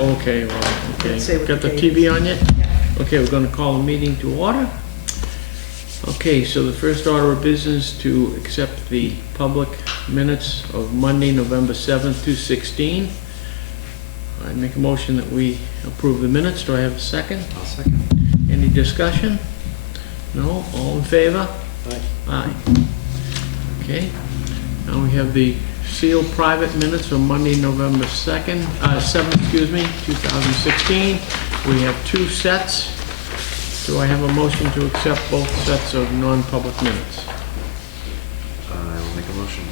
Okay, well, okay. Say what Got the the date TV on yet? Yeah. Okay, we're gonna call the meeting to order. Okay, so the first order of business to accept the public minutes of Monday, November 7th, 2016. I make a motion that we approve the minutes. Do I have a second? I'll second. Any discussion? No? All in favor? Aye. Aye. Okay. Now we have the sealed private minutes from Monday, November 7th, 2016. We have two sets. Do I have a motion to accept both sets of non-public minutes? I will make a motion.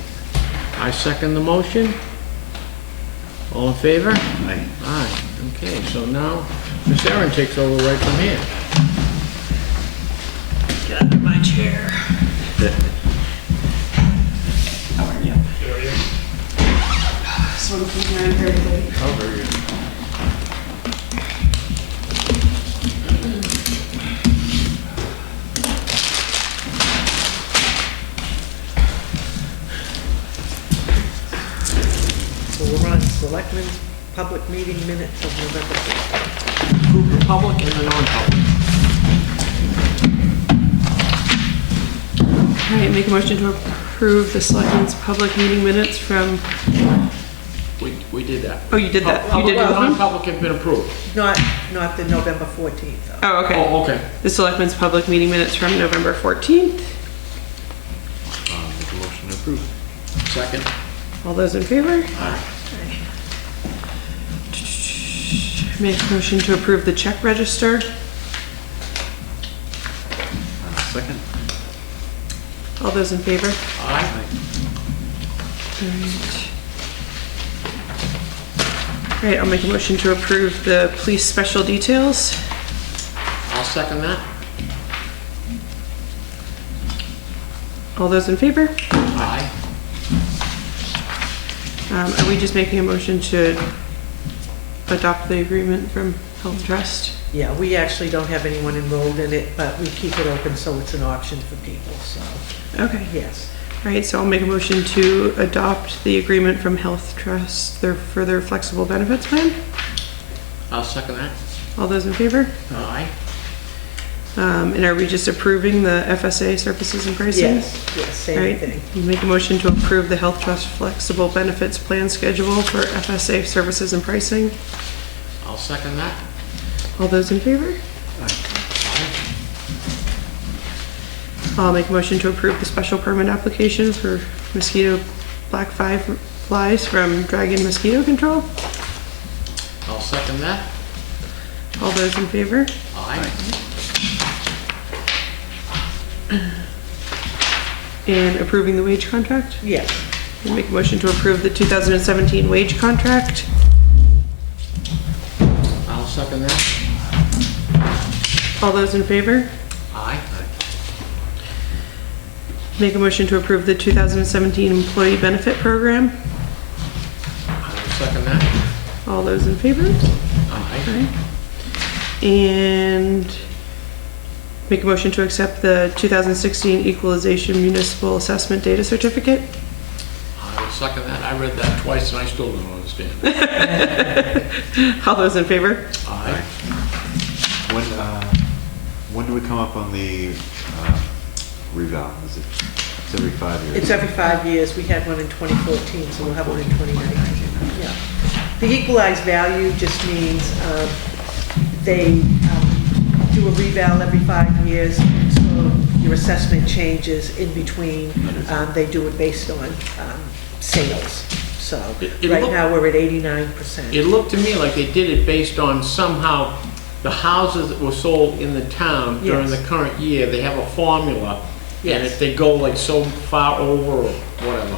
I second the motion. All in favor? Aye. Aye. Okay, so now Miss Erin takes over right from here. Get under my chair. How are you? So I'm keeping you on very late. Oh, very good. So we're on Selectmen's public meeting minutes of November 6th. Approve the public and the non-public. All right, make a motion to approve the Selectmen's public meeting minutes from, We did that. oh, you did that, you Public did and both of them? non-public have been approved. Not the November 14th, though. Oh, okay. Oh, okay. The Selectmen's public meeting minutes from November 14th. Make a motion to approve. Second. All those in favor? Aye. Make a motion to approve the check register. Second. All those in favor? Aye. All right, I'll make a motion to approve the police special details. I'll second that. All those in favor? Aye. Are we just making a motion to adopt the agreement from Health Trust? Yeah, we actually don't have anyone enrolled in it, but we keep it open so it's an option for people, so, Okay. yes. All right, so I'll make a motion to adopt the agreement from Health Trust for their flexible benefits plan. I'll second that. All those in favor? Aye. And are we just approving the FSA services and pricing? Yes, yes, All same right, thing. make a motion to approve the Health Trust flexible benefits plan schedule for FSA services and pricing. I'll second that. All those in favor? Aye. I'll make a motion to approve the special permit application for mosquito black flies from Dragon Mosquito Control. I'll second that. All those in favor? Aye. And approving the wage contract. Yes, I'll make a motion to approve the 2017 wage contract. I'll second that. All those in favor? Aye. Make a motion to approve the 2017 employee benefit program. I'll second that. All those in favor? Aye. Aye. And make a motion to accept the 2016 equalization municipal assessment data certificate. I'll second that. I read that twice and I still don't understand. All those in favor? Aye. When do we come up on the reval? Is it, it's every 5 years? it's every 5 years. We had one in 2014, so we'll have one in 2019. Yeah. The equalized value just means they do a reval every 5 years, so your assessment changes in between. They do it based on sales. So It right look- now, we're at 89%. It looked to me like they did it based on somehow the houses that were sold in the town during Yes. the current year, they have a formula. And Yes. if they go like so far over or whatever.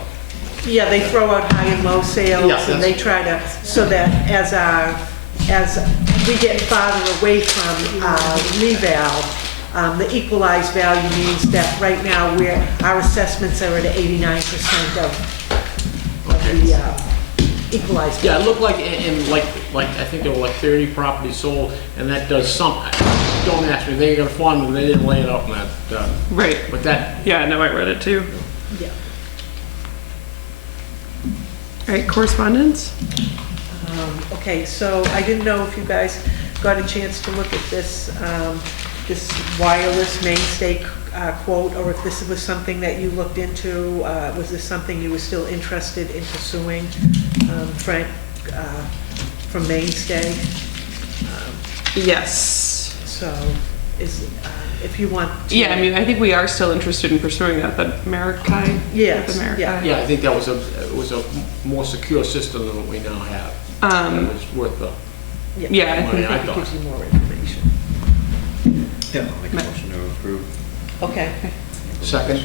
Yeah, they throw out high and low sales, Yeah, and they try to, so that as we get farther away from reval, the equalized value means that right now our assessments are at 89% of the equalized. Yeah, it looked like, in like I think there were like 30 properties sold, and that does something. Don't ask me, they got a formula, they didn't lay it out in that, Right. but that, Yeah, no, I read it too. Yeah. All right, correspondence? Okay, so I didn't know if you guys got a chance to look at this, this wireless mainstay quote, or if this was something that you looked into. Was this something you were still interested in pursuing? Frank, from Mainstay. Yes. So is, if you want to. Yeah, I mean, I think we are still interested in pursuing that, but Amerikai? Yes, with Amerikai? yeah. I think that was it was a more secure system than what we now have. It was worth the, Yeah, I Money, think I It thought. gives you more information. Yeah, I'll make a motion to approve. Okay, second,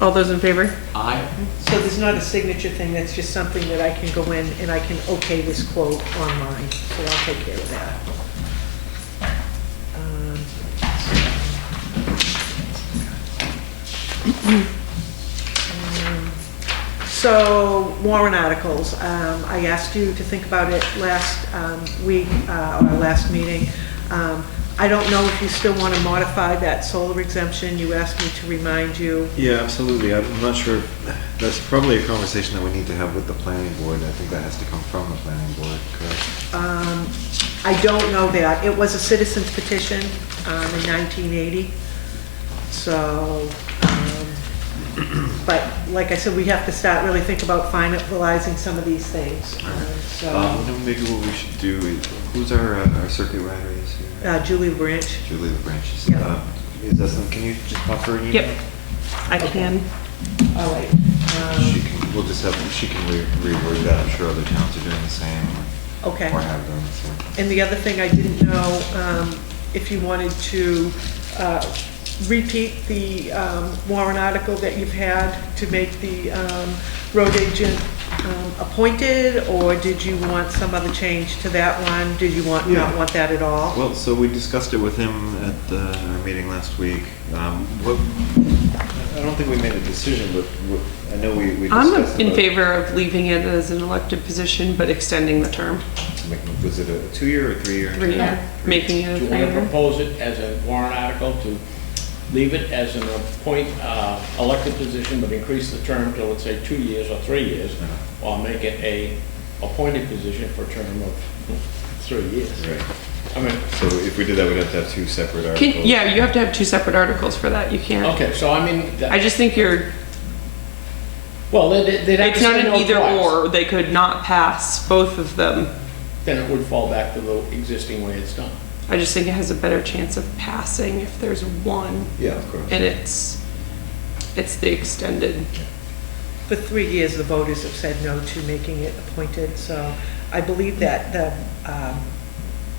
all those in favor? aye. so there's not a signature thing, that's just something that I can go in and I can okay this quote online, so I'll take care of that. So warrant articles, I asked you to think about it last week, our last meeting. I don't know if you still want to modify that solar exemption. You asked me to remind you. Yeah, absolutely. I'm not sure. That's probably a conversation that we need to have with the planning board. I think that has to come from the planning board, correct? I don't know that. It was a citizen's petition in 1980. So, but like I said, we have to start really think about finalizing some of these things. Maybe what we should do is, who's our circuit rider is here? Julie Branch. Julie the Branches. Yeah. Is that something, can you just pop her an email? Yep, I can. All right. She can, we'll just have, she can reword that. I'm sure other towns are doing the same. Okay. Or have done the same. And the other thing I didn't know, if you wanted to repeat the warrant article that you've had to make the road agent appointed, or did you want some other change to that one? Did you not want that at all? Well, so we discussed it with him at our meeting last week. I don't think we made a decision, but I know we discussed I'm in about- favor of leaving it as an elected position, but extending the term. Was it a 2-year or 3-year? 3-year, making it a Do you want to 3-year. propose it as a warrant article to leave it as an elected position, but increase the term to, let's say, 2 years or 3 years, or make it a appointed position for a term of 3 years? Right. I mean, So if we did that, we'd have to have 2 separate articles. Yeah, you have to have 2 separate articles for that, you can't. okay, so I mean, I just think well, they'd have to it's not say an no either twice. or, they could not pass both of them. Then it would fall back to the existing way it's done. I just think it has a better chance of passing if there's one, Yeah, of course. and it's the extended. For 3 years, the voters have said no to making it appointed, so I believe that the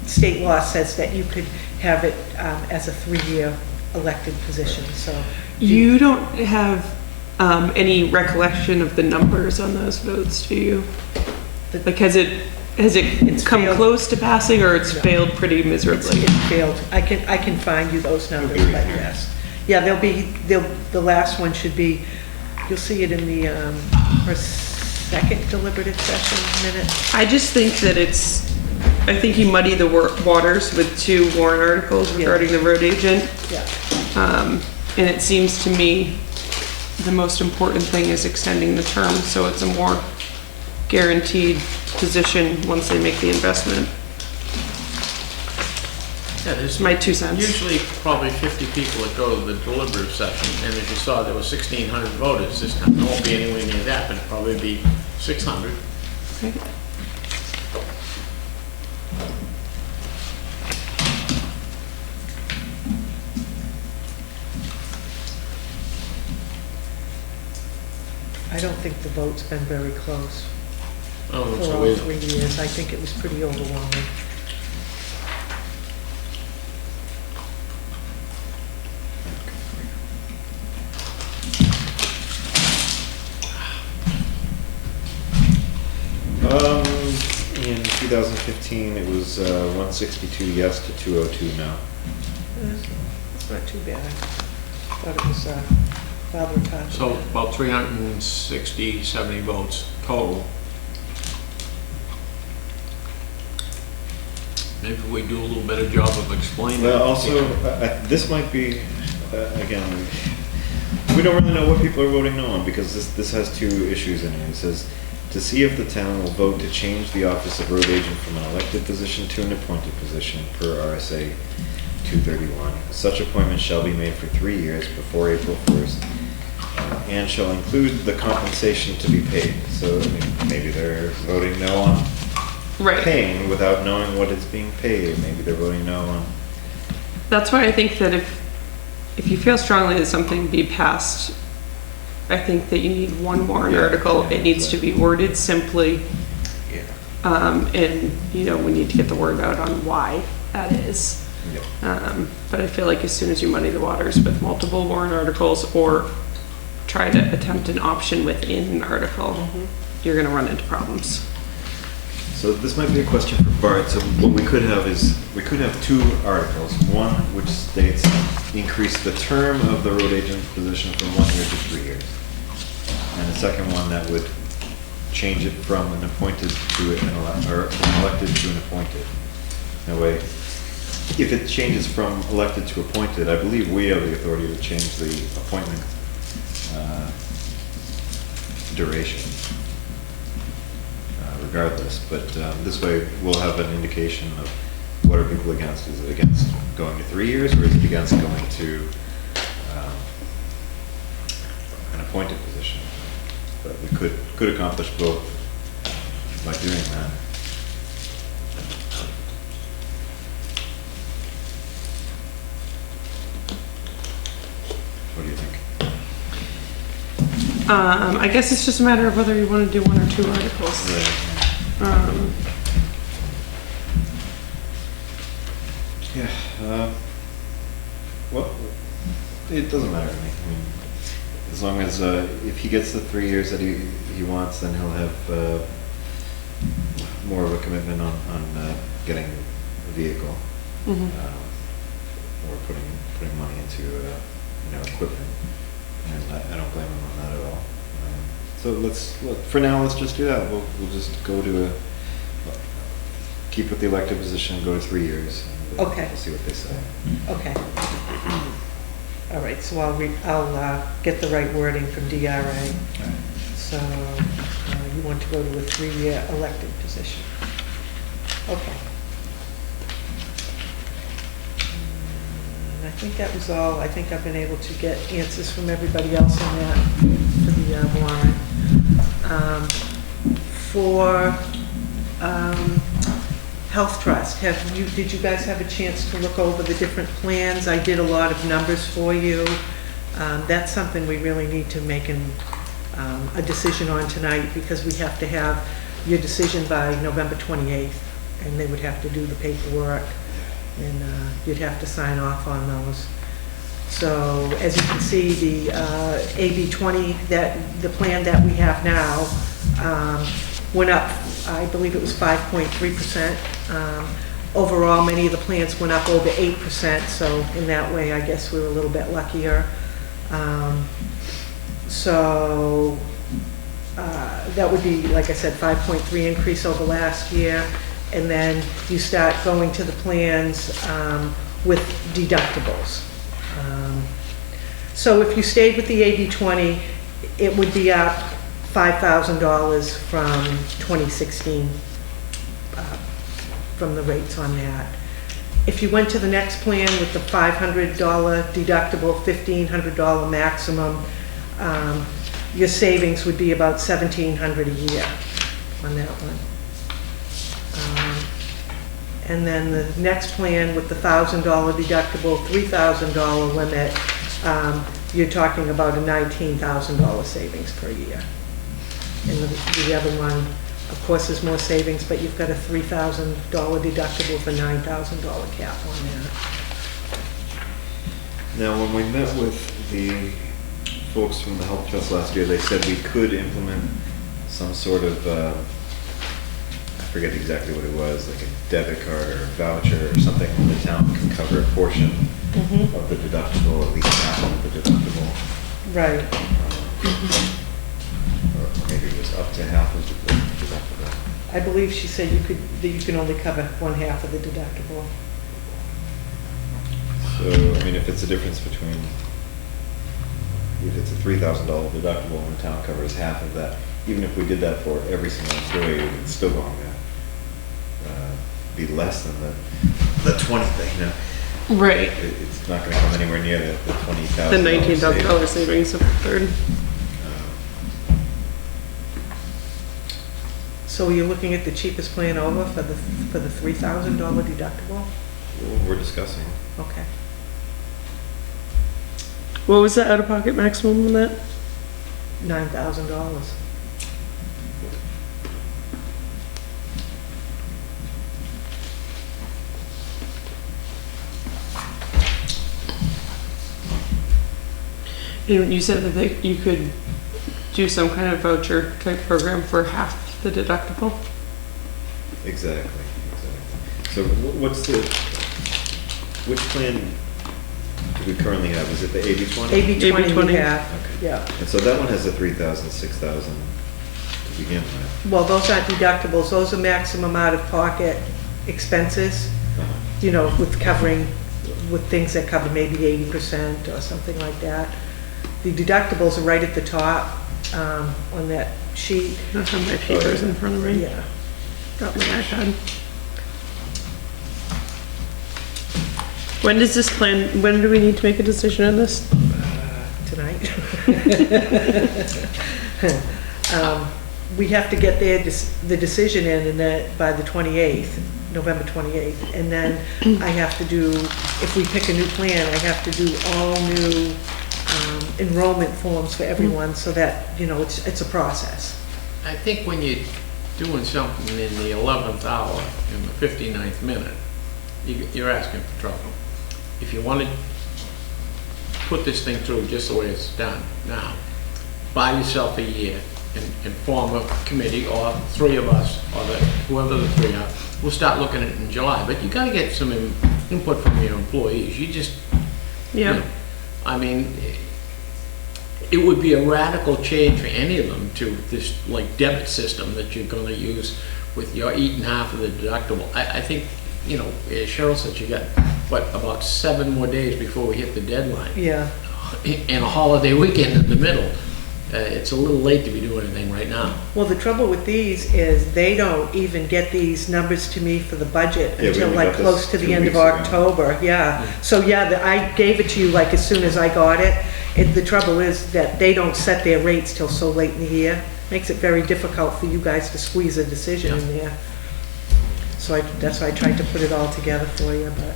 state law says that you could have it as a 3-year elected position, so. You don't have any recollection of the numbers on those votes, do you? Like, has it It's come failed. close to passing, or it's No. failed pretty miserably? It failed. I can find you those numbers, It'll be but in here. yes. Yeah, the last one should be, you'll see it in the, our second deliberative session minutes. I just think that I think you muddy the waters with 2 warrant articles Yeah. regarding the road agent. Yeah. And it seems to me the most important thing is extending the term, so it's a more guaranteed position once they make the investment. Yeah, there's My 2 cents. usually probably 50 people that go to the deliberative session, and as you saw, there were 1,600 voters. This time, it won't be anywhere near that, but it'll probably be 600. Okay. I don't think the vote's been very close Oh, for so all we- 3 years. I think it was pretty overwhelming. In 2015, it was 162 yes to 202 no. It's not too bad. I thought it was rather tough. So about 360, 70 votes total. Maybe we do a little better job of explaining. Well, also, this might be, again, we don't really know what people are voting no on, because this has 2 issues in it. It says, to see if the town will vote to change the office of road agent from an elected position to an appointed position per RSA 231. Such appointment shall be made for 3 years before April 1st, and shall include the compensation to be paid. So I mean, maybe they're voting no on Right. paying without knowing what is being paid. Maybe they're voting no on. That's why I think that if you feel strongly that something be passed, I think that you need one warrant Yeah, article. yeah, It needs to be worded simply, Yeah. and, you know, we need to get the word out on why that is. Yep. But I feel like as soon as you muddy the waters with multiple warrant articles or try to attempt an option within an article, you're gonna run into problems. So this might be a question for Bart. So what we could have is, we could have 2 articles. One which states increase the term of the road agent position from 1 year to 3 years. And a second one that would change it from an appointed to or from elected to an appointed. That way, if it changes from elected to appointed, I believe we have the authority to change the appointment duration. Regardless, but this way we'll have an indication of what are people against. Is it against going to 3 years, or is it against going to an appointed position? But we could accomplish both by doing that. What do you think? I guess it's just a matter of whether you wanna do 1 or 2 articles. Yeah, well, it doesn't matter to me. I mean, as long as, if he gets the 3 years that he wants, then he'll have, more of a commitment on getting a vehicle. Mhm. Or putting money into, equipment. And I don't blame him on that at all. So for now, let's just do that. We'll just go to keep with the elected position, go to 3 years. And Okay. We'll see what they say. Okay. All right, so I'll get the right wording from DRA. So you want to go to a 3-year elected position. Okay. And I think that was all. I think I've been able to get answers from everybody else on that for the warrant. For Health Trust, did you guys have a chance to look over the different plans? I did a lot of numbers for you. That's something we really need to make a decision on tonight, because we have to have your decision by November 28th, and they would have to do the paperwork, and you'd have to sign off on those. So as you can see, the AB 20, the plan that we have now, went up, I believe it was 5.3%. Overall, many of the plans went up over 8%, so in that way, I guess we're a little bit luckier. So that would be, like I said, 5.3 increase over last year. And then you start going to the plans with deductibles. So if you stayed with the AB 20, it would be up $5,000 from 2016 from the rates on that. If you went to the next plan with the $500 deductible, $1,500 maximum, your savings would be about $1,700 a year on that one. And then the next plan with the $1,000 deductible, $3,000 limit, you're talking about a $19,000 savings per year. And the other one, of course, is more savings, but you've got a $3,000 deductible with a $9,000 cap on that. Now, when we met with the folks from the Health Trust last year, they said we could implement some sort of, I forget exactly what it was, like a debit card or a voucher or something, where the town can cover a portion of the deductible, at least half of the deductible. Right. Or maybe it was up to half of the deductible. I believe she said that you can only cover 1/2 of the deductible. So, I mean, if it's a difference between, if it's a $3,000 deductible and the town covers half of that, even if we did that for every single employee, it's still going to be less than the 20 thing. Now, Right. it's not going to come anywhere near the $20,000. The $19,000 savings of the third. So you're looking at the cheapest plan over for the $3,000 deductible? We're discussing. Okay. What was the out-of-pocket maximum on that? $9,000. And you said that you could do some kind of voucher type program for half the deductible? Exactly. So which plan do we currently have? Is it the AB20? AB20 we AB20. have, Okay. yeah. And so that one has a 3,000, 6,000 to begin with. Well, those aren't deductibles, those are maximum out-of-pocket expenses, Uh-huh. you know, with things that cover maybe 80% or something like that. The deductibles are right at the top, on that sheet. I don't have my papers in front of me. Yeah. Got my iPad. When does this plan, when do we need to make a decision on this? Tonight. We have to get the decision in by the 28th, November 28th. And then I have to do, if we pick a new plan, I have to do all new enrollment forms for everyone so that, you know, it's a process. I think when you're doing something in the 11th hour, in the 59th minute, you're asking for trouble. If you want to put this thing through just the way it's done now, buy yourself a year and form a committee, or three of us, or whoever the three are, we'll start looking at it in July. But you got to get some input from your employees. You just, you Yeah. know, I mean, it would be a radical change for any of them to this like debit system that you're going to use with your eating half of the deductible. I think, you know, as Cheryl said, you got, what, about 7 more days before we hit the deadline. Yeah. And a holiday weekend in the middle. It's a little late to be doing anything right now. Well, the trouble with these is they don't even get these numbers to me for the budget Yeah, we until only like got this close to the 2 end of weeks ago. October, yeah. So yeah, I gave it to you like as soon as I got it. The trouble is that they don't set their rates till so late in the year. Makes it very difficult for you guys to squeeze a decision in there. So that's why I tried to put it all together for you, but.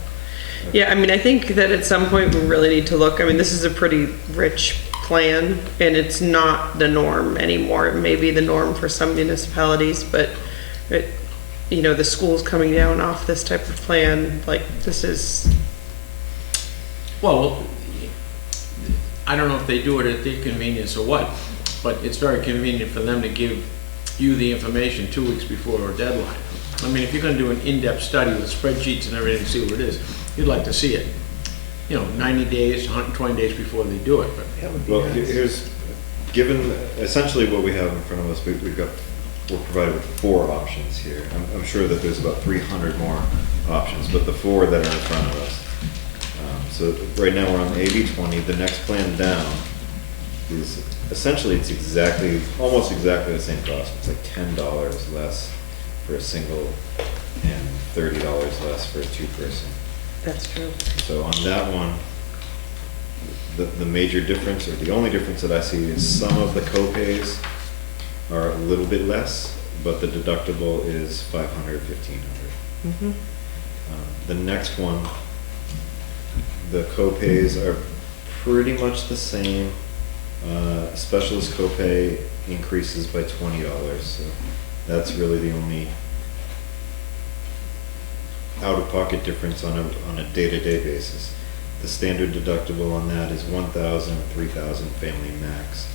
Yeah, I mean, I think that at some point we really need to look, I mean, this is a pretty rich plan and it's not the norm anymore. It may be the norm for some municipalities, but it, you know, the school's coming down off this type of plan, like this is, Well, I don't know if they do it at their convenience or what, but it's very convenient for them to give you the information 2 weeks before a deadline. I mean, if you're gonna do an in-depth study with spreadsheets and everything, see what it is, you'd like to see it, you know, 90 days, 120 days before they do it, but That would be Well, nice. here's, given essentially what we have in front of us, we're provided with 4 options here. I'm sure that there's about 300 more options, but the 4 that are in front of us. So right now we're on the AB20. The next plan down is essentially almost exactly the same cost. It's like $10 less for a single and $30 less for a 2-person. That's true. So on that one, the major difference, or the only difference that I see, is some of the co-pays are a little bit less, but the deductible is $500, $1,500. Mm-hmm. The next one, the co-pays are pretty much the same. Specialist copay increases by $20, so that's really the only out-of-pocket difference on a day-to-day basis. The standard deductible on that is $1,000, $3,000 family max,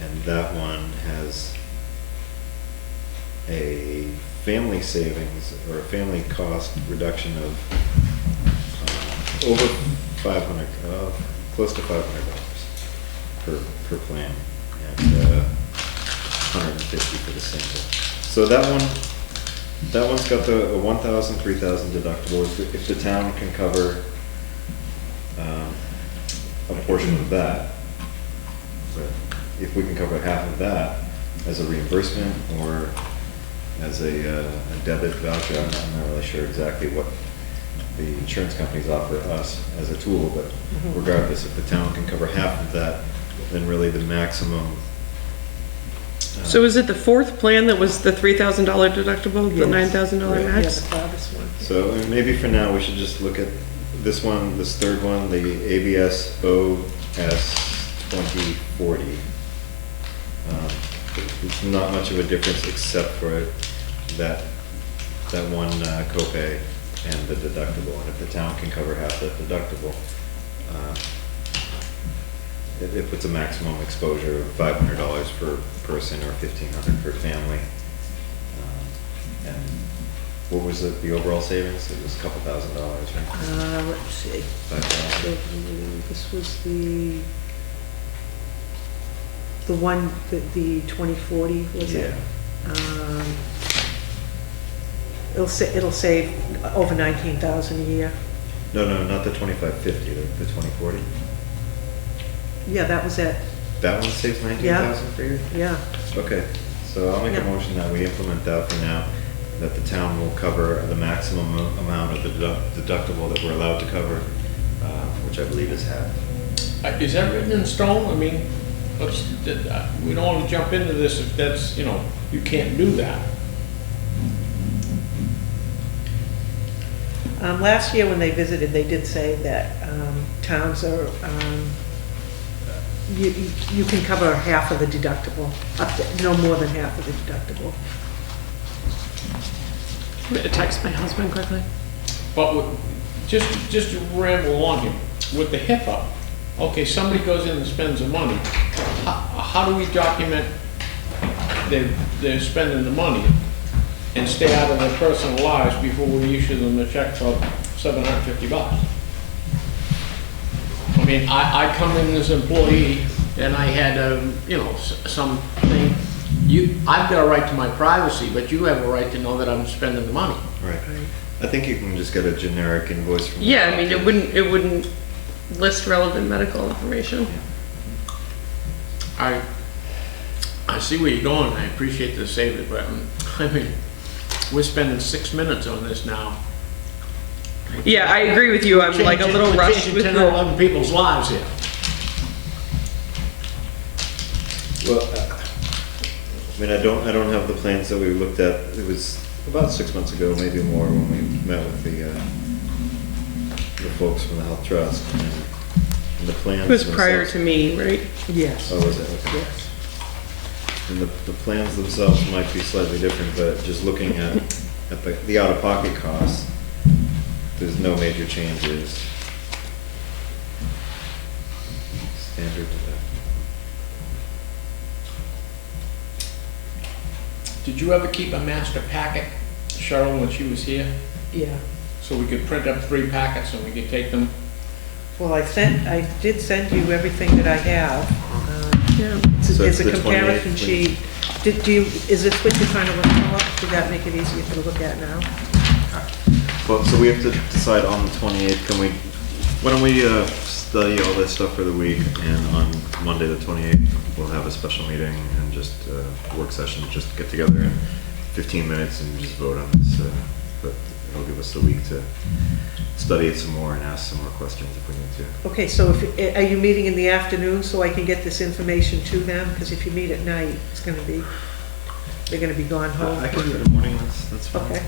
and that one has a family savings or a family cost reduction of over $500, close to $500 per plan, and $150 for the single. So that one's got the $1,000, $3,000 deductible. If the town can cover a portion of that, but if we can cover half of that, as a reimbursement or as a debit voucher. I'm not really sure exactly what the insurance companies offer us as a tool, but regardless, if the town can cover half of that, then really the maximum. So is it the fourth plan that was the $3,000 deductible, the Yes. $9,000 Yeah, the max? farthest one. So maybe for now, we should just look at this one, this third one, the ABS OS 2040. It's not much of a difference except for that one copay and the deductible. And if the town can cover half that deductible, it puts a maximum exposure of $500 per person or $1,500 per family. And what was it, the overall savings? It was a couple $1,000, right? Let's see. So 5,000. this was the one, the 2040, was it? Yeah. It'll save over 19,000 a year. No, not the 2550, the 2040. Yeah, that was it. That one saves 19,000 per year? Yeah. Okay, so I'll make a Yeah. motion that we implement that for now, that the town will cover the maximum amount of the deductible that we're allowed to cover, which I believe is half. Is that written in stone? I mean, we don't want to jump into this if that's, you can't do that. Last year when they visited, they did say that towns are, you can cover half of the deductible, up to no more than half of the deductible. I'm gonna text my husband quickly. But just to ramble along here, with the HIPAA, okay, somebody goes in and spends the money. How do we document they're spending the money and stay out of their personal lives before we issue them a check for $750? I mean, I come in as an employee and I had, something. I've got a right to my privacy, but you have a right to know that I'm spending the money. Right. I think you can just get a generic invoice from. Yeah, I mean, it wouldn't list relevant medical information. I see where you're going. I appreciate the savings, but I mean, we're spending 6 minutes on this now. Yeah, I agree with you. I'm like a little We're rushed changing with 10 or 11 people's lives here. Well, I mean, I don't have the plans that we looked at. It was about 6 months ago, maybe more, when we met with the folks from the Health Trust and the plans. It was prior themselves- to me, right? Yes. Oh, was it? Okay. Yes. And the plans themselves might be slightly different, but just looking at the out-of-pocket costs, there's no major changes. Standard Did you ever keep a master packet, Cheryl, when she was here? Yeah. So we could print up 3 packets and we could take them? Well, I did send you everything that I have. Yeah. So It's it's a the comparison 28th, sheet. Is this what you're trying to look for? Did that make it easier to look at now? Well, so we have to decide on the 28th. Why don't we study all this stuff for the week, and on Monday the 28th, we'll have a special meeting and just a work session, just get together in 15 minutes and just vote on this. But it'll give us the week to study it some more and ask some more questions if we need to. Okay, so are you meeting in the afternoon so I can get this information to them? Because if you meet at night, they're gonna be gone home. I can do it in the morning, that's fine. Okay.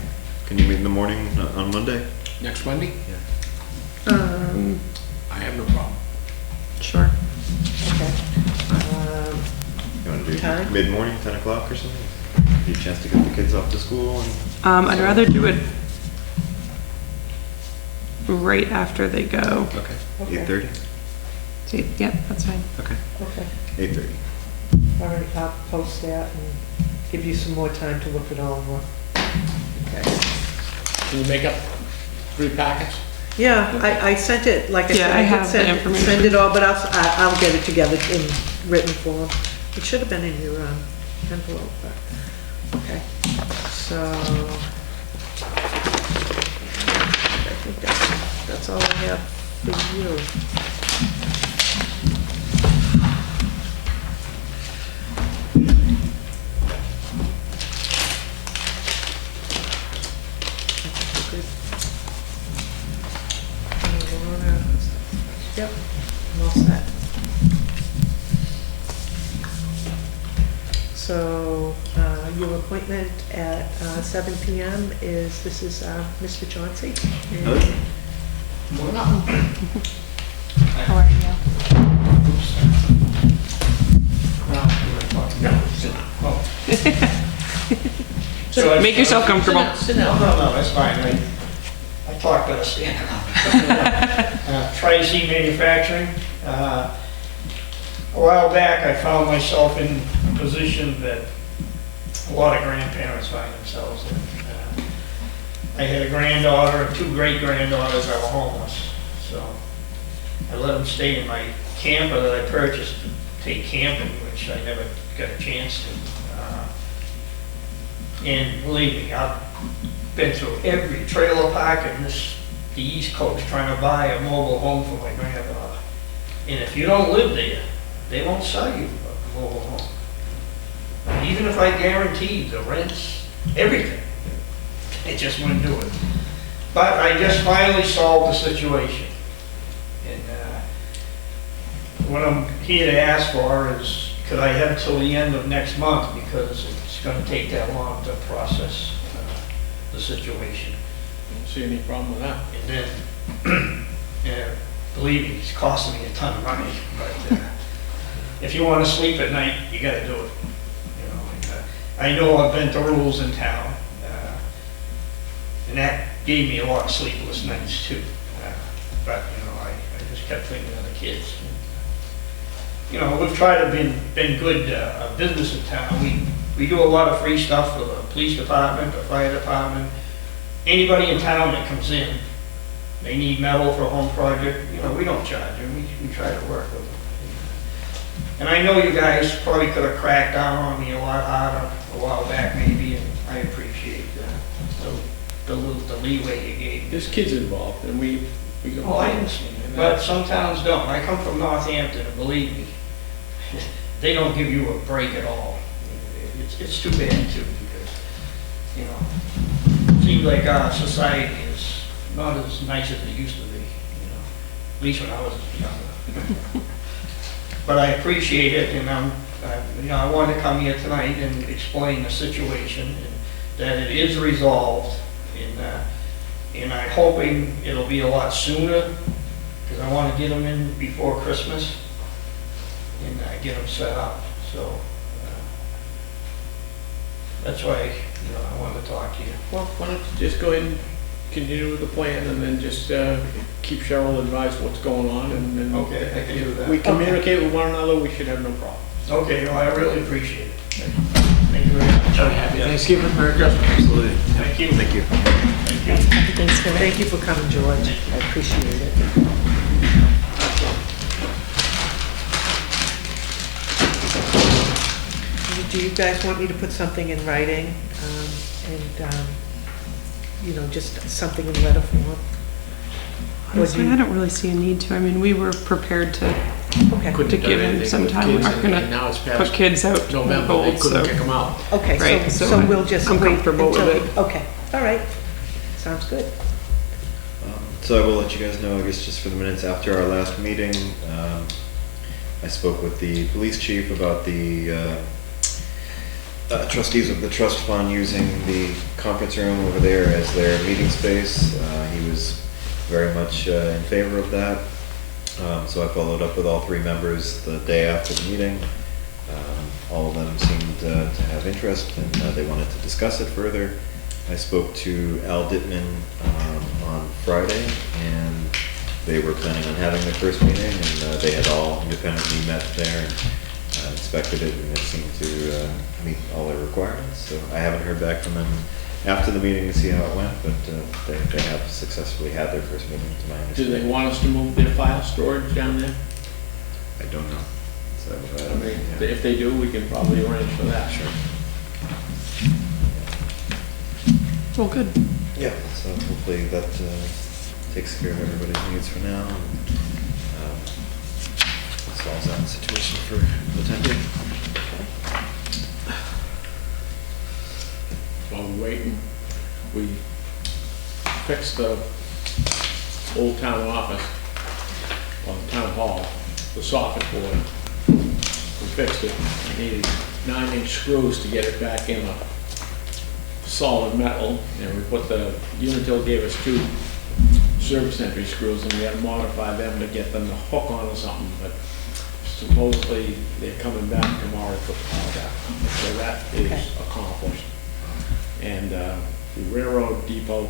Can you meet in the morning on Monday? Next Monday? Yeah. I have no problem. Sure. Okay. You want to do Time? mid-morning, 10 o'clock or something? Give you a chance to get the kids off to school and... I'd rather do it right after they go. Okay. Okay. 8:30? So, yep, that's fine. Okay. Okay. 8:30. All right, I'll post that and give you some more time to look it over. Okay. Can you make up 3 packets? Yeah, I sent it, like I Yeah, said, I I have did the send information. it all, but I'll get it together in written form. It should have been in your envelope, but, okay. So, I think that's all I have for you. Yep, I'm all set. So, your appointment at 7 PM is, this is Mr. Chauncey. And- Oh. How are you? So Make yourself comfortable. Sit No, down. no, that's fine. I talk better standing up. Tracy Manufacturing. A while back, I found myself in a position that a lot of grandparents find themselves in. I had a granddaughter and 2 great-granddaughters that were homeless. So I let them stay in my camper that I purchased to take camping, which I never got a chance to. And believe me, I've been through every trailer park in the East Coast trying to buy a mobile home for my granddaughter. And if you don't live there, they won't sell you a mobile home. Even if I guaranteed the rents, everything, they just wouldn't do it. But I just finally solved the situation. And what I'm here to ask for is, could I have till the end of next month, because it's gonna take that long to process the situation. Don't see any problem with that. And then, yeah, believe me, it's costing me a ton of money, but if you wanna sleep at night, you gotta do it. You know, I know I've bent the rules in town, and that gave me a lot of sleepless nights too. But, you know, I just kept thinking of the kids. You know, we've tried to been good business in town. We do a lot of free stuff for the police department, the fire department. Anybody in town that comes in, they need metal for a home project, you know, we don't charge them, we try to work with them. And I know you guys probably could have cracked down on me a lot harder a while back maybe, and I appreciate the leeway you gave me. There's kids involved, and we can. Oh, I understand, but some towns don't. I come from Northampton, and believe me, they don't give you a break at all. It's too bad too, because, you know, it seems like our society is not as nice as it used to be, you know, at least when I was younger. But I appreciate it, and you know, I wanted to come here tonight and explain the situation, and that it is resolved, and I'm hoping it'll be a lot sooner, because I want to get them in before Christmas, and get them set up, so. That's why, you know, I wanted to talk to you. Well, why don't you just go ahead and continue with the plan, and then just keep Cheryl advised what's going on, and then. Okay, I can do if that. we communicate with one another, we should have no problem. Okay, well, I really appreciate it. Thank you very much. Happy Thanksgiving, Merry Christmas. Absolutely. Thank you. Thank you. Thank you. Happy Thanksgiving. Thank you for coming, George. I appreciate it. Do you guys want me to put something in writing, you know, just something in letter form? Or do Honestly, you- I don't really see a need to. I mean, we were prepared to Okay, Couldn't To have done give him anything some with time. kids, We're not gonna and now it's put past kids out in the November, they cold, couldn't so. kick them out. okay, Right, so so we'll just I'm wait comfortable with until, it. okay, all right, sounds good. So I will let you guys know, I guess, just for the minutes after our last meeting, I spoke with the police chief about the trustees of the trust fund using the conference room over there as their meeting space. He was very much in favor of that. So I followed up with all 3 members the day after the meeting. All of them seemed to have interest, and they wanted to discuss it further. I spoke to Al Dittman on Friday, and they were planning on having their first meeting, and they had all independently met there and inspected it, and it seemed to meet all their requirements. So I haven't heard back from them after the meeting to see how it went, but they have successfully had their first meeting, to my Do understanding. they want us to move their file storage down there? I don't know. So, I mean, yeah. if they do, we can probably arrange for that. Sure. Well, good. Yeah, so hopefully that takes care of everybody's needs for now. And, solves that situation for the time being. While we're waiting, we fixed the old town office. on the town hall, the soffit board. We fixed it. We needed 9-inch screws to get it back in a solid metal, and we put the, Unitil gave us 2 service entry screws, and we had to modify them to get them to hook onto something, but supposedly they're coming back tomorrow to put the power back. So that is Okay. accomplished. And the railroad depot,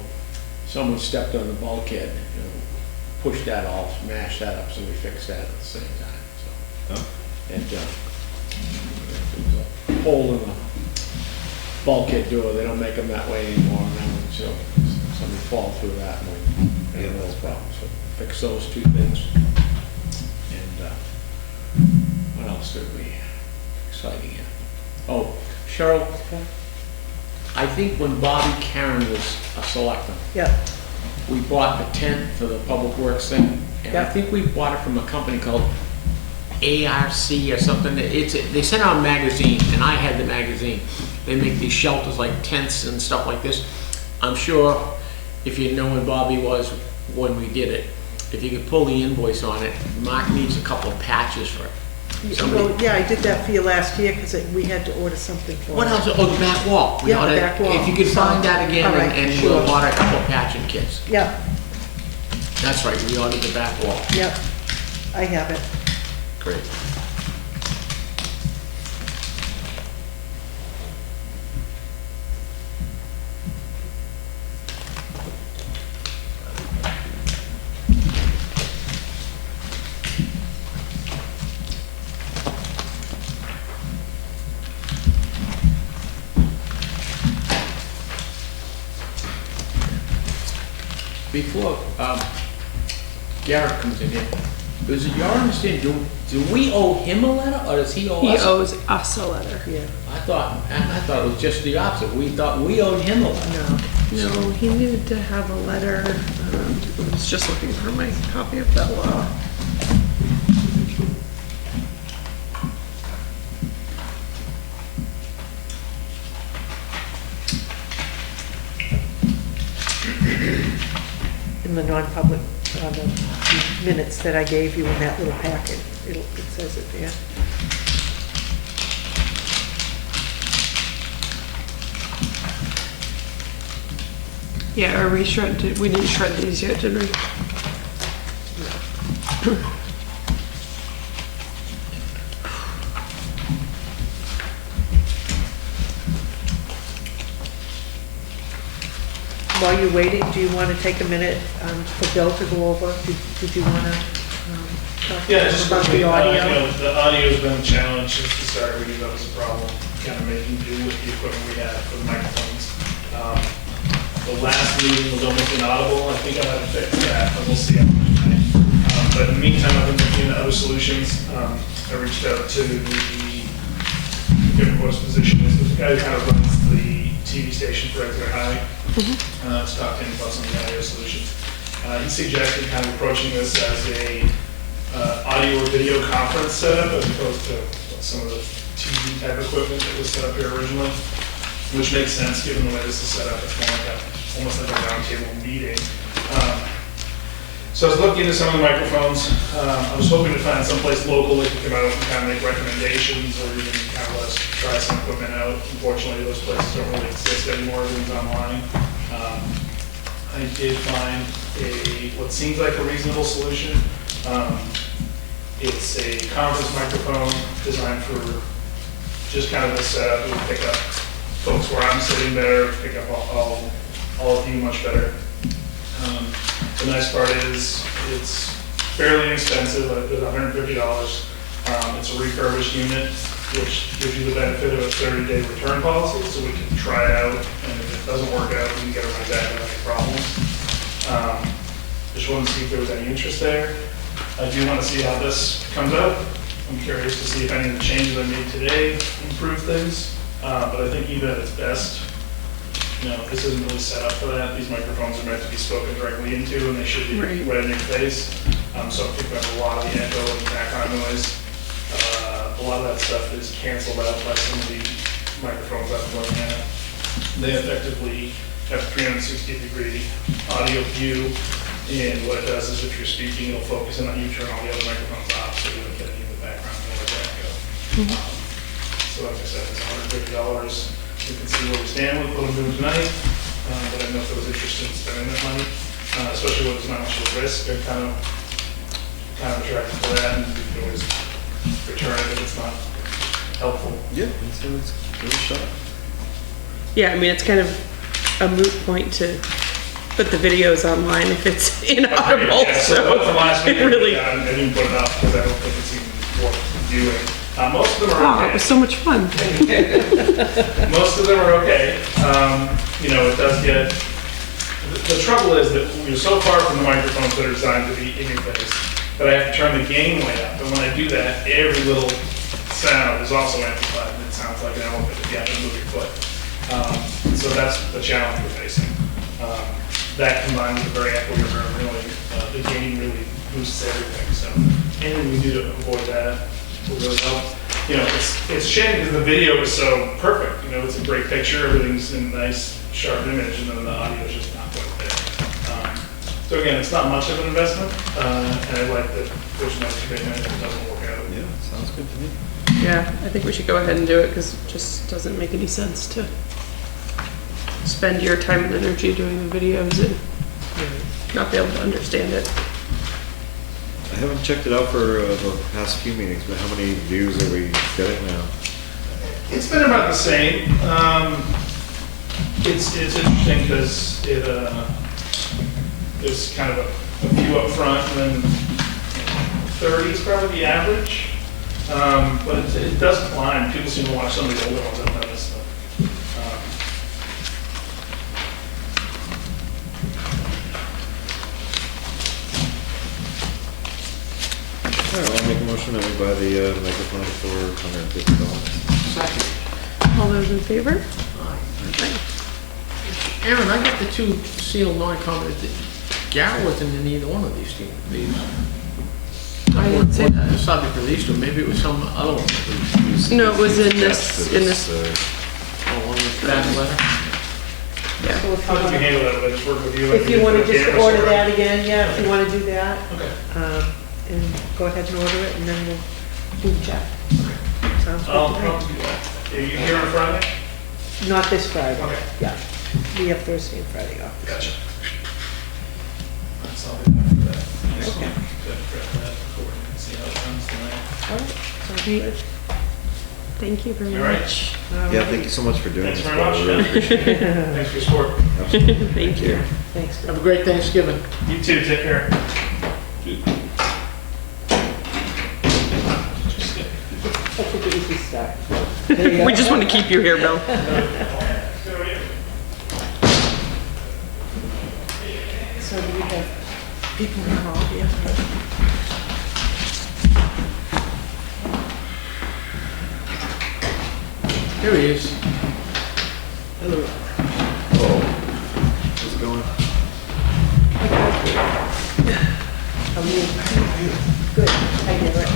someone stepped on the bulkhead, pushed that off, smashed that up, so we fixed that at the same time, so. Oh. And there was a hole in the bulkhead door, they don't make them that way anymore now, so somebody fall through that and we had those problems. So fix those 2 things. And what else did we, exciting here? Oh, Cheryl, I think when Bobby Karen was a selectman, Yeah, we bought the tent for the public works thing, and I Yeah. think we bought it from a company called ARC or something. They sent out a magazine, and I had the magazine. They make these shelters like tents and stuff like this. I'm sure if you know when Bobby was when we did it, if you could pull the invoice on it, Mark needs a couple of patches for it. Somebody- well, yeah, I did that for you last year, because we had to order something for it. What else? Oh, the back wall. We Yeah, the oughta- back wall. If you could find that again, All right, and sure. we'll order a couple of patching kits. Yeah, That's right, we ordered the back wall. yeah, I have it. Great. Before Garrett comes in here, is it your understanding, do we owe him a letter, or does he owe He us? owes us a letter. Yeah, I thought it was just the opposite. We thought we owed him a letter. no, No, he needed to have a letter. I was just looking for my copy of that law. in the non-public, the minutes that I gave you in that little packet, it says it there. Yeah, or we didn't shred these yet, did we? While you're waiting, do you want to take a minute for Bill to go over? Did you want to talk Yeah, just about quickly, the audio? the audio's been a challenge since the start. We knew that was a problem, kind of making do with the equipment we had for the microphones. The last meeting was almost inaudible. I think I'll have to fix that, but we'll see. But in the meantime, I've been looking into other solutions. I reached out to the voice position. There's a guy who kind of runs the TV station for Exeter High. To talk to him about some of the audio solutions. He suggested kind of approaching this as a audio or video conference setup as opposed to some of the TV type equipment that was set up here originally, which makes sense given the way this is set up. It's more like almost like a roundtable meeting. So I was looking into some of the microphones. I was hoping to find someplace local that could come out and kind of make recommendations or even kind of let us try some equipment out. Unfortunately, those places don't really exist anymore. Everything's online. I did find what seems like a reasonable solution. It's a conference microphone designed for just kind of this setup. It would pick up folks where I'm sitting better, pick up all of you much better. The nice part is it's fairly inexpensive. It's $150. It's a refurbished unit, which gives you the benefit of a 30-day return policy, so we can try it out, and if it doesn't work out, we can get it right back without any problems. Just wanted to see if there was any interest there. I do want to see how this comes out. I'm curious to see if any of the changes I made today improve things, but I think even at its best, this isn't really set up for that. These microphones are meant to be spoken directly into, and they should be Right. right in your face. So I'm picking up a lot of the echo and background noise. A lot of that stuff is canceled out by some of the microphones I'm looking at. They effectively have 360-degree audio view And what it does is if you're speaking, it'll focus in on you, turn all the other microphones off, so you don't get any of the background noise or echo. So like I said, it's $150. You can see where we stand with what I'm doing tonight. But I don't know if there was interest in spending that money, especially when there's not much of a risk. I'm kind of attracted to that, and you can always return it if it's not helpful. Yeah, it's a shot. Yeah, I mean, it's kind of a moot point to put the videos online if it's inaudible, Yeah, so that's the last it video. really, I didn't put it up because I don't think it's even worth viewing. Most of them are oh, it okay. was so much fun. Most of them are okay. You know, it does get, the trouble is that we're so far from the microphones that are designed to be in your face that I have to turn the gain way up. And when I do that, every little sound is also amplified and it sounds like an elephant if you have to move your foot. So that's the challenge we're facing. That combined with a very echoey room, really, the gain really boosts everything. So anything we do to avoid that will really help. You know, it's a shame because the video is so perfect. You know, it's a great picture, everything's in a nice, sharp image, and then the audio is just not quite there. So again, it's not much of an investment, and I like that there's no commitment if it doesn't work out. Yeah, sounds good to me. Yeah, I think we should go ahead and do it because it just doesn't make any sense to spend your time and energy doing the videos and not be able to understand it. I haven't checked it out for the past few meetings, but how many views are we getting now? It's been about the same. It's interesting because there's kind of a few up front, and then 30 is probably the average. But it does climb. People seem to watch some of the older ones. I've noticed. All right, I'll make a motion that we buy the microphone for $150. Second. All those in favor? Aye. Aaron, I got the two sealed non-commented. Gary wasn't in either one of these two. I didn't say that. The subject of these two, maybe it was some other one. No, it was in Attached this, to Oh, on the back letter? yeah. So if How did we you wanna- handle that? Let's work with you. if you want to just Canvas order or- that again, yeah, if you want to do that, Okay. and go ahead and order it, and then we'll do the check. Sounds I'll good to probably do that. Are you here on Friday? me. Not this Friday. Okay. Yeah, we have Thursday and Friday off. Gotcha. That's all we have for that. Okay. Good, grab that before we can see how it runs tonight. All right, sounds good. Thank you very All right. much. All Yeah, right. thank you so much for doing Thanks this. very Paul. much. I really appreciate it. Thanks for your support. Absolutely. Thank you. Thanks. Have a great Thanksgiving. You too, take care. That's a good easy start. There you go. We just want to keep you here, Bill. So do we have people in the hall here? Here he is. Hello. Oh, how's it going? How are you? Good. Hi, Deborah.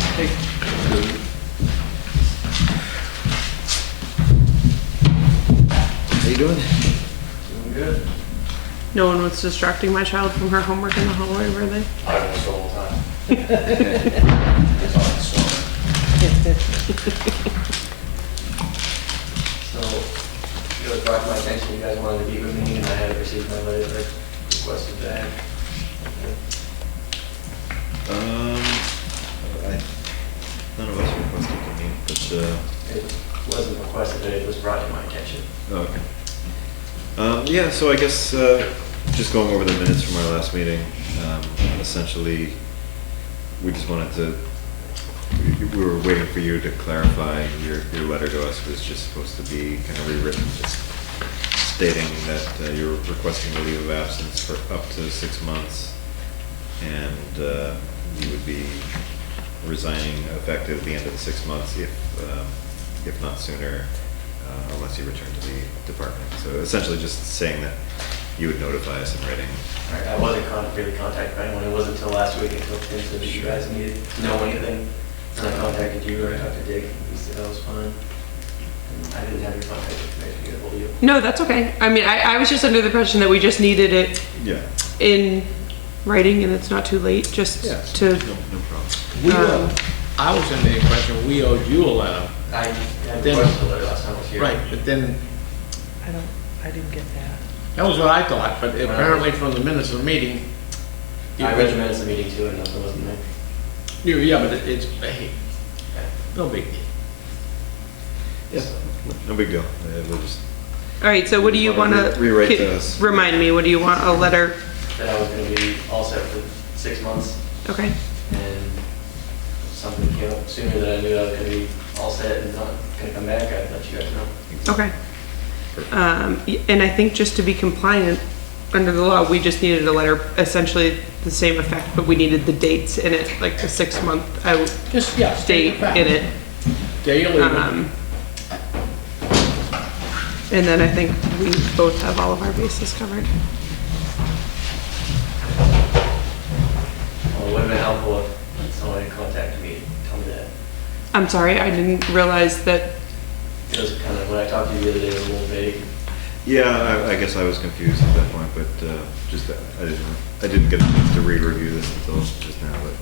How you doing? Good. No one was distracting my child from her homework in the hallway, were they? I was the whole time. It's on the storm. So, it was brought to my attention, you guys wanted to meet with me, and I had received my letter that requested that. None of us requested to meet, but, It wasn't requested, but it was brought to my attention. oh, okay. Yeah, so I guess, just going over the minutes from our last meeting, essentially, we just wanted to, we were waiting for you to clarify, your letter to us was just supposed to be kind of rewritten, just stating that you're requesting a leave of absence for up to 6 months, and you would be resigning effective the end of the 6 months if not sooner, unless you return to the department. So essentially just saying that you would notify us in writing. All right, I wasn't really contacted by anyone, it wasn't until last week until Tim said that you guys needed to know anything. And I contacted you, or I talked to Dick, he said that was fine. And I didn't have your contact information to get ahold of you. No, that's okay. I mean, I was just under the impression that we just needed it Yeah. in writing and it's not too late, just Yes. to, No problem. We, Um, I was under the impression we owed you a letter. I had Then- requested a letter last time I was here. Right, but then, I didn't get that. that was what I thought, but apparently from the minutes of the meeting. I read the minutes of the meeting too, and nothing wasn't there. Yeah, but it's, hey, no big deal. Yes, no big deal. We'll just all right, so what do you want to? Rewrite those. Remind me, what do you want, a letter? That I was gonna be all set for 6 months, Okay, and something came up sooner than I knew I was gonna be all set and not gonna come back, I'd let you guys know. okay. And I think just to be compliant under the law, we just needed a letter, essentially the same effect, but we needed the dates in it, like the 6 month out Just, yeah, state date the fact. in it. Daily. And then I think we both have all of our bases covered. Well, it would've been helpful if someone had contacted me, told me that. I'm sorry, I didn't realize that. It was kind of, when I talked to you the other day, it was a little vague. Yeah, I guess I was confused at that point, but just, I didn't get a chance to re-review this until just now, but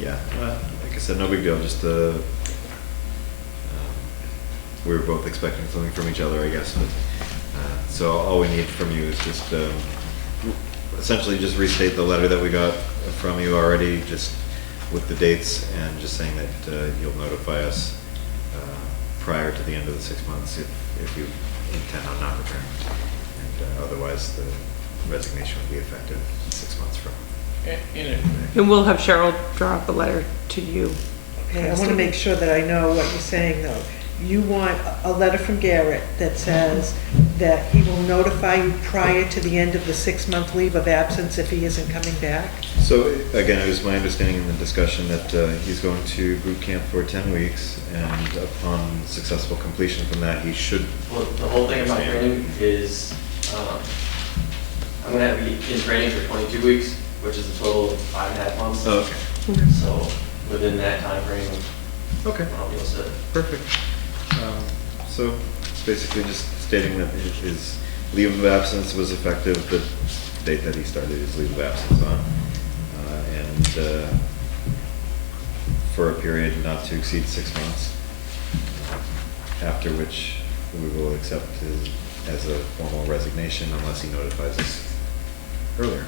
yeah, like I said, no big deal, just, we were both expecting something from each other, I guess, but, so all we need from you is just, essentially just restate the letter that we got from you already, just with the dates, and just saying that, you'll notify us, prior to the end of the 6 months if you intend on not returning. And otherwise, the resignation will be effective 6 months from. And we'll have Cheryl draw up a letter to you. Okay, I want to make sure that I know what you're saying, though. You want a letter from Garrett that says that he will notify you prior to the end of the 6 month leave of absence if he isn't coming back? So again, it was my understanding in the discussion that he's going to boot camp for 10 weeks, and upon successful completion from that, he should. Well, the whole thing about training is, I'm gonna have in training for 22 weeks, which is a total of 5.5 months. Oh, okay. So within that time frame, Okay. I'll be all set. Perfect. So it's basically just stating that his leave of absence was effective the date that he started his leave of absence on, and for a period not to exceed 6 months, after which we will accept his as a formal resignation unless he notifies us earlier.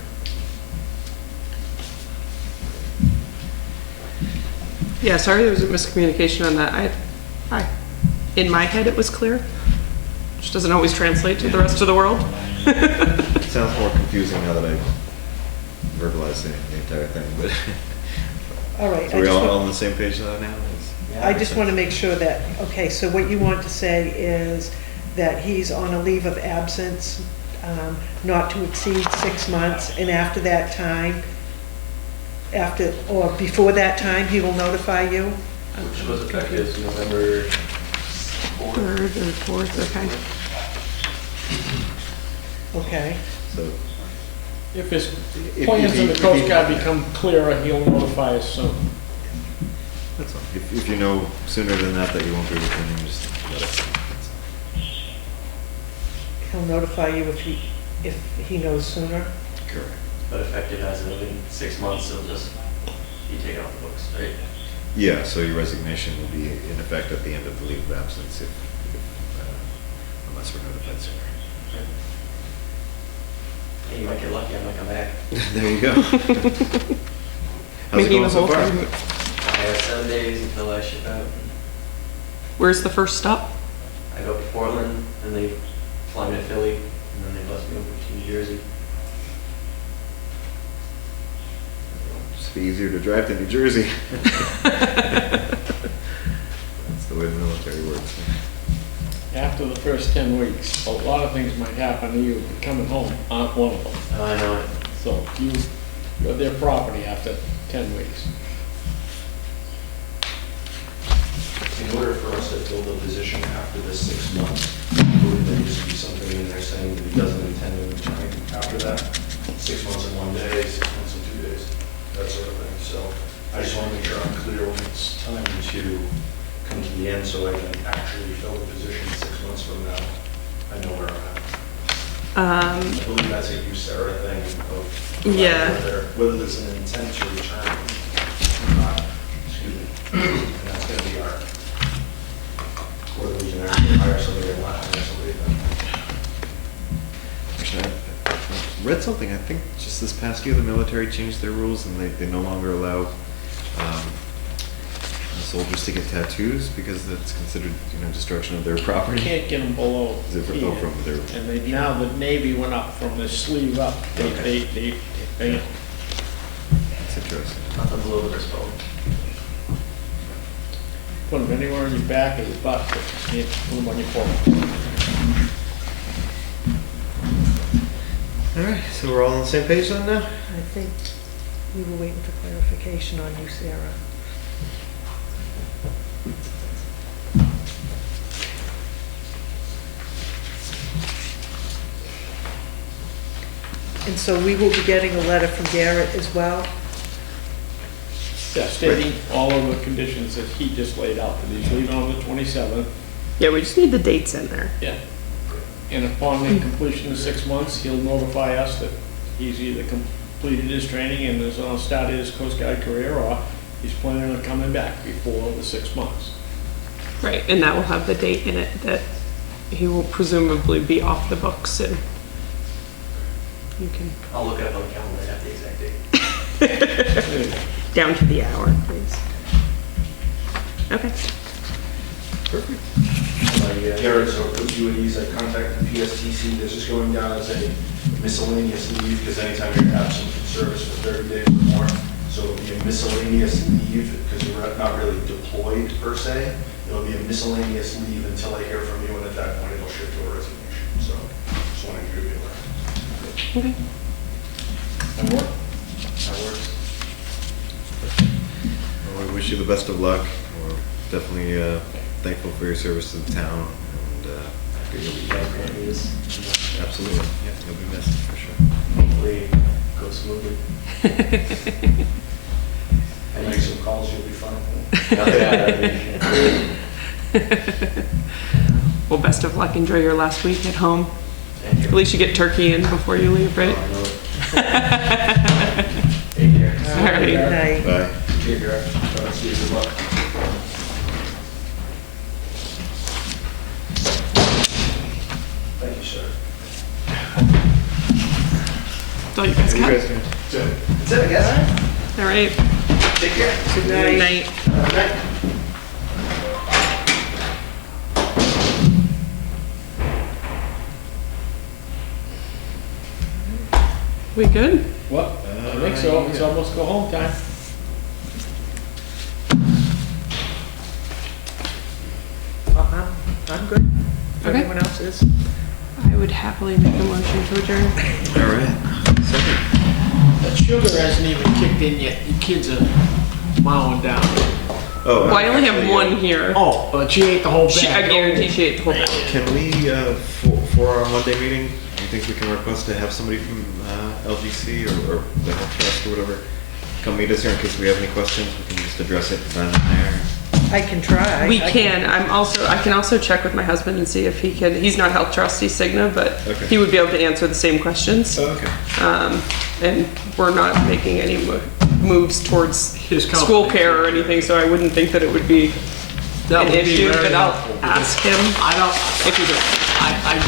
Yeah, sorry, there was a miscommunication on that. In my head, it was clear, which doesn't always translate to the rest of the world. It sounds more confusing now that I verbalized the entire thing, but All right. are we all on the same page now? I just want to make sure that, okay, so what you want to say is that he's on a leave of absence, not to exceed 6 months, and after that time, or before that time, he will notify you? Which was effective November 4th. 3rd or 4th, okay. Okay. So If his If- plans if in he- the Coast if he- Guard become clearer, he'll notify us soon. that's fine. If you know sooner than that you won't be returning, just let us know. That's all. He'll notify you if he knows sooner? Correct. But effective as of in 6 months, it'll just be taken off the books, right? Yeah, so your resignation will be in effect at the end of the leave of absence unless we're notified sooner. Hey, you might get lucky, I might come back. There you go. How's it Making going the so whole far? thing. I have 7 days until I ship out. Where's the first stop? I go to Portland, and they fly me to Philly, and then they bus me over to New Jersey. Just be easier to drive to New Jersey. That's the way the military works. After the first 10 weeks, a lot of things might happen to you, but coming home aren't one of them. I know it. So you're their property after 10 weeks. In order for us to fill the position after the 6 months, would there needs to be something in there saying that he doesn't intend to return after that? 6 months and 1 day, 6 months and 2 days, that sort of thing. So I just want to make sure I'm clear when it's time to come to the end so I can actually fill the position 6 months from now. I know where I'm at. I believe that's a USARA thing of. Yeah. There. whether there's an intent to return or not, excuse me, and that's gonna be our, whether we can actually hire somebody or not hire somebody then. Actually, I read something, I think just this past year, the military changed their rules and they no longer allow soldiers to get tattoos because that's considered, destruction of their property. Can't get them below. Is it from, here. from their, And now the Navy went up from the sleeve up. They that's interesting. Nothing below the wristbone. put them anywhere on your back or your butt, but you can't put them on your forehead. All right, so we're all on the same page then now? I think we were waiting for clarification on you, Sarah. And so we will be getting a letter from Garrett as well? Yeah, stating all of the conditions that he just laid out, that he's leaving on the 27th. Yeah, we just need the dates in there. Yeah. And upon the completion of 6 months, he'll notify us that he's either completed his training and is on started his Coast Guard career, or he's planning on coming back before the 6 months. Right, and that will have the date in it that he will presumably be off the books, and you can, I'll look it up on the calendar and have the exact date. down to the hour, please. Okay. Garrett, so with you at ease, I contacted PSTC, this is going down as a miscellaneous leave, because anytime you're absent from service for 30 days or more, so it'll be a miscellaneous leave, because you're not really deployed per se, it'll be a miscellaneous leave until I hear from you, and at that point it'll shift to a resignation, so just wanted you to be aware. Okay. That work? That works. Well, we wish you the best of luck. We're definitely thankful for your service to the town, and You'll be back when it is. absolutely, yeah, you'll be missed for sure. Hopefully it goes smoothly. And make some calls, you'll be fine. Well, best of luck. Enjoy your last week at home. Thank you. At least you get turkey in before you leave, right? I know it. Take care. All right. Good night. Bye. Take care. See you, good luck. Thank you, sir. That's all you guys got? That's it, I guess. All right. Take care. Good Good night. night. We good? What? I think so. It's almost go home time. I'm good. Okay. Everyone else is? I would happily make a motion to adjourn. All right, second. That sugar hasn't even kicked in yet. You kids are mowing down. Oh, Well, I only have actually, one here. Oh, but she ate the whole bag. I guarantee she ate the whole bag. Can we, for our Monday meeting, do you think we can request to have somebody from LGC or the Health Trust or whatever come meet us here in case we have any questions? We can just address it then and there. I can try. We can. I can also check with my husband and see if he can. He's not health trustee Cigna, but Okay. he would be able to answer the same questions. Oh, okay. And we're not making any moves towards His company. school care or anything, so I wouldn't think that it would be That an would be issue, very but I'll helpful, because ask him I don't, if he does. I